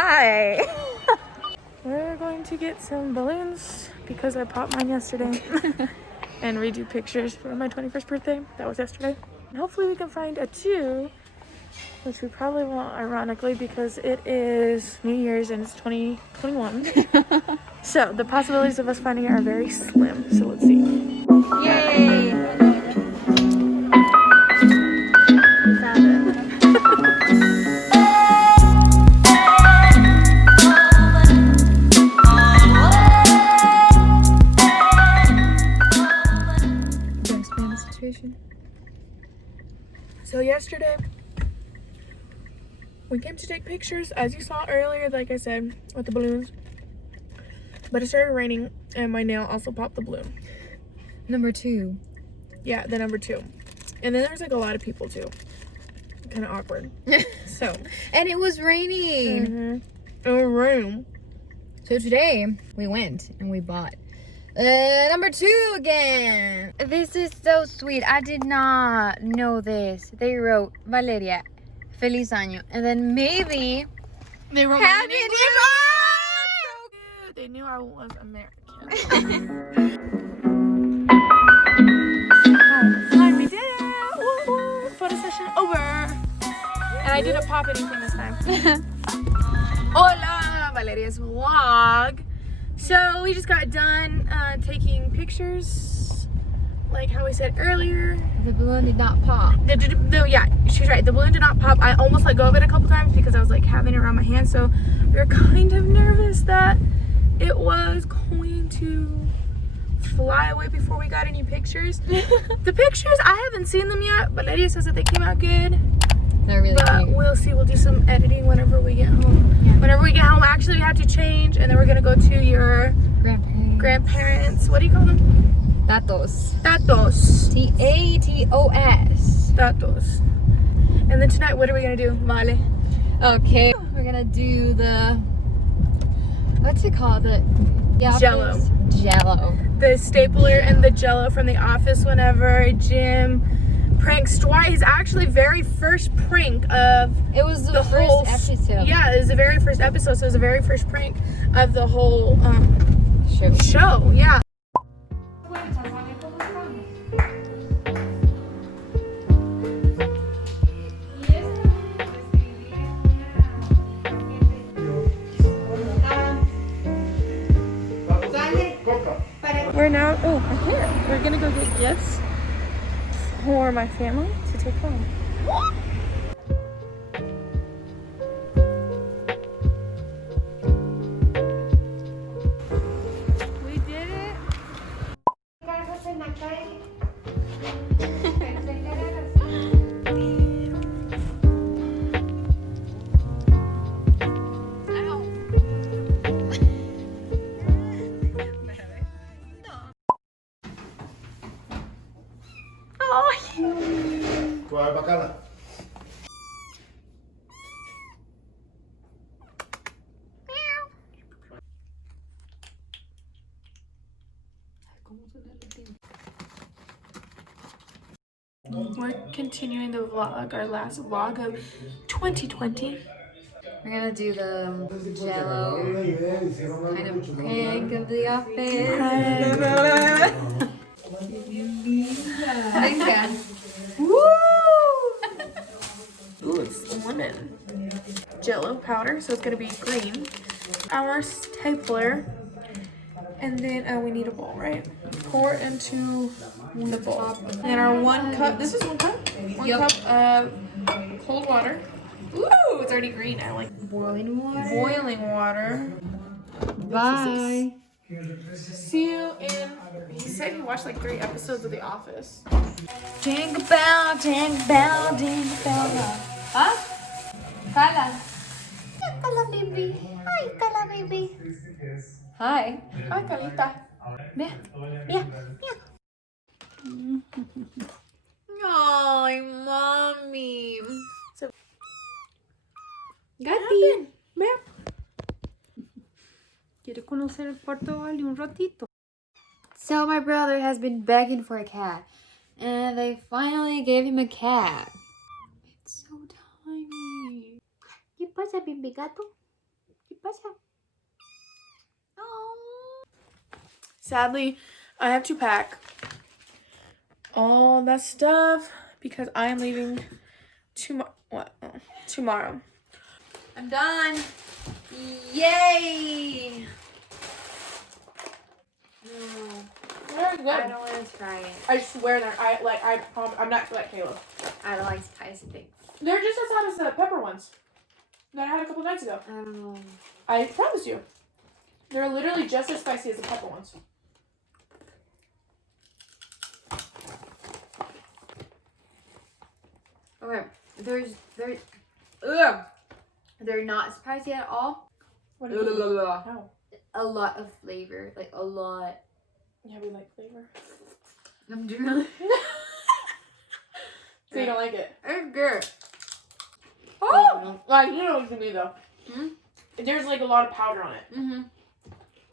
Hi. We're going to get some balloons because I popped mine yesterday and redo pictures for my 21st birthday. That was yesterday. And hopefully we can find a 2, which we probably won't, ironically, because it is New Year's and it's 2021. So the possibilities of us finding it are very slim. So let's see. Yay! We found it. So yesterday, we came to take pictures, as you saw earlier, like I said, with the balloons. But it started raining, and my nail also popped the balloon. Number 2. Yeah, the number 2. And then there was like a lot of people too. Kind of awkward. So. And it was raining. It was raining. So today, we went and we bought number 2 again. This is so sweet. I did not know this. They wrote, Valeria, Feliz Año. And then maybe They wrote Happy New New Year. So good. They knew I was American. Hi, we did it. Woo-woo. Photo session over. And I didn't pop anything this time. Hola, Valeria's vlog. So we just got done taking pictures, like how we said earlier. the balloon did not pop. Yeah, she's right. The balloon did not pop. I almost let go of it a couple times because I was like having it around my hand. So we were kind of nervous that it was going to fly away before we got any pictures. The pictures, I haven't seen them yet, but Lydia says that they came out good. They're really But cute. we'll see. We'll do some editing whenever we get home. Yeah. Whenever we get home, actually we have to change, and then we're gonna go to your grandparents. What do you call them? Tatos. Tatos. Tatos. Tatos. And then tonight, what are we gonna do, Male? Okay. We're gonna do the, what's it called? The Jello. Jello. The stapler and the Jello from the office. Whenever Jim pranks Dwight, his actually very first prank of It was the first episode. Yeah, it was the very first episode. So it was the very first prank of the whole show. Yeah. We're now, here. We're gonna go get gifts for my family to take home. We did it. Tuh bacana. We're continuing the vlog, our last vlog of 2020. We're gonna do the Jello kind of prank of the office. Ooh, it's lemon. Jello powder, so it's gonna be green. Our stapler. And then we need a bowl, right? Pour it into the bowl. And our 1 cup, this is 1 cup? 1 cup of cold water. Ooh, it's already green. I like Boiling water. boiling water. Bye. See you in, he said he watched like 3 episodes of The Office. Jingle bell, jingle bell, jingle bell. Huh? Kala. Kala baby. Hi, Kala baby. Hi. Hi, Carlita. Mia. Mia. Mia. Ay, mommy. So, Gati. Ma'am. Quiere conocer el cuarto de un ratito. So my brother has been begging for a cat, and they finally gave him a cat. It's so tiny. ¿Qué pasa, baby gato? ¿Qué pasa? Oh. Sadly, I have to pack all that stuff because I am leaving tomorrow. I'm done. Yay! No, Very good. I don't want to try it. I swear that I'm not like Kayla. I don't like spicy things. They're just as hot as the pepper ones that I had a couple nights ago. I don't know. I promise you. They're literally just as spicy as the pepper ones. Okay, they're not spicy at all. What do you mean? How? A lot of flavor, like a lot. Yeah, we like flavor. I'm drooling. So you don't like it? It's good. Oh! Like, you know what you mean though. Hmm? There's like a lot of powder on it. Mm-hmm.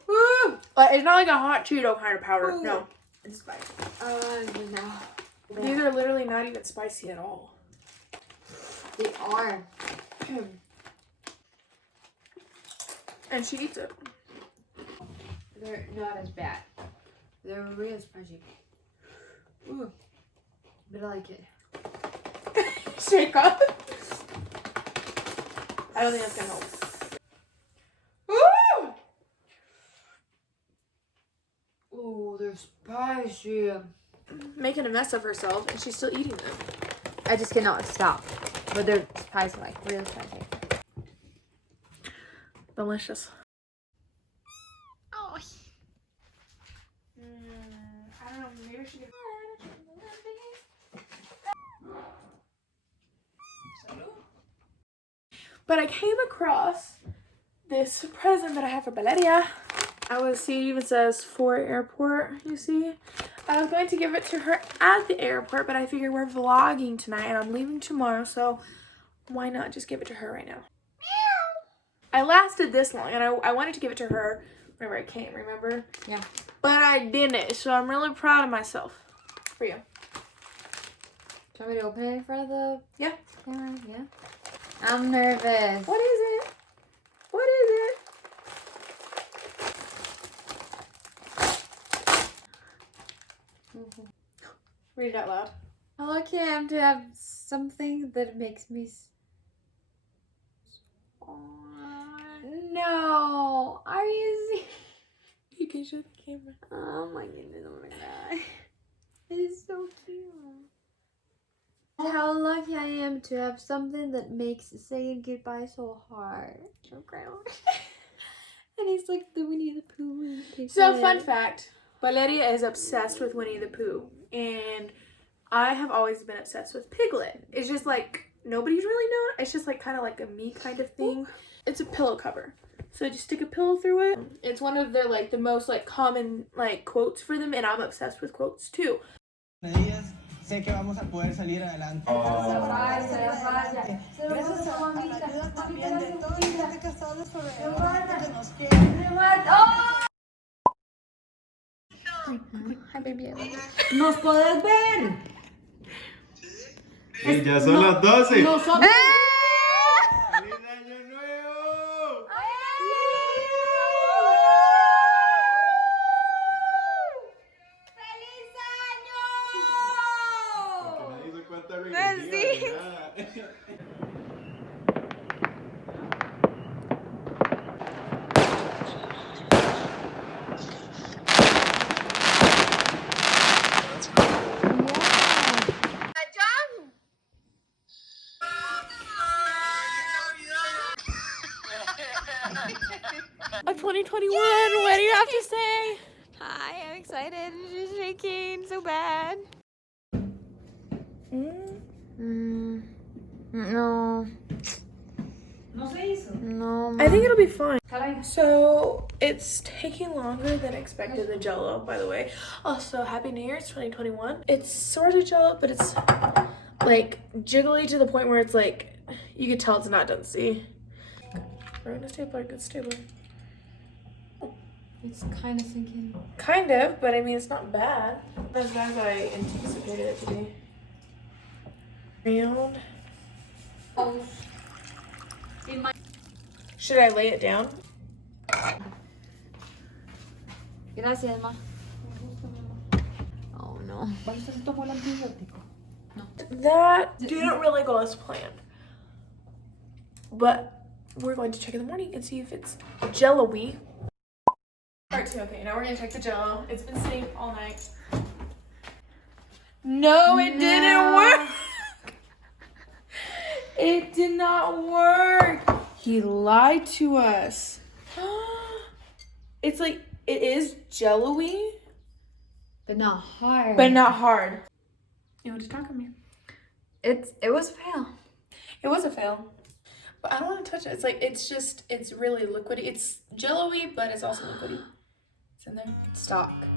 Woo! Like, it's not like a hot Cheeto kind of powder. Ooh. No. It's spicy. No. These are literally not even spicy at all. They are. And she eats it. They're not as bad. They're real spicy. Ooh. But I like it. Shake up. I don't think that's gonna help. Ooh! Ooh, they're spicy. Making a mess of herself, and she's still eating them. I just cannot stop. But they're spicy, like real spicy. Delicious. Oh. I don't know. Maybe we should get. But I came across this present that I have for Valeria. I was see it even says for airport, you see? I was going to give it to her at the airport, but I figured we're vlogging tonight and I'm leaving tomorrow, so why not just give it to her right now? I lasted this long and I wanted to give it to her whenever I came, remember? Yeah. But I didn't, so I'm really proud of myself. For you. Do you want me to open it in front of the camera? Yeah. Yeah. I'm nervous. What is it? What is it? Read it out loud. How lucky I am to have something that makes me. No, are you serious? You can show the camera. Oh my goodness! Oh my god, it is so cute. How lucky I am to have something that makes saying goodbye so hard. Okay. And it's like the Winnie the Pooh. So, fun fact. Valeria is obsessed with Winnie the Pooh. And I have always been obsessed with Piglet. It's just like, nobody's really known. It's just like kind of like a me kind of thing. It's a pillow cover. So just stick a pillow through it. It's one of their like the most like common like quotes for them. And I'm obsessed with quotes too. Sé que vamos a poder salir adelante. Gracias a la ayuda también de toda la gente que ha estado desarrollando, que nos quiere. Hi, baby. ¿Nos puedes ver? Sí, ya son las 12. Nosotros. ¡Feliz año nuevo! Porque nadie se cuenta regresiva ni nada. Of 2021, what do you have to say? Hi, I'm excited. I'm just shaking so bad. No. No se hizo. No. I think it'll be fine. So it's taking longer than expected, the Jello, by the way. Also, Happy New Year, it's 2021. It's sort of Jello, but it's like jiggly to the point where it's like, you can tell it's not done, see? We're gonna stapler, good stapler. It's kind of sinking. Kind of, but I mean, it's not bad. Not as bad as I anticipated it to be. Round. Oh. Should I lay it down? Gracias, ma. Oh no. That didn't really go as planned. But we're going to check in the morning and see if it's Jello-y. Part 2, okay, now we're gonna check the Jello. It's been sitting all night. No, it didn't work. It did not work. He lied to us. It's like, it is Jello-y, But not hard. but not hard. You want to talk to me? It was a fail. It was a fail. But I don't want to touch it. It's like, it's really liquidy. It's Jello-y, but it's also liquidy. It's in there. Stock.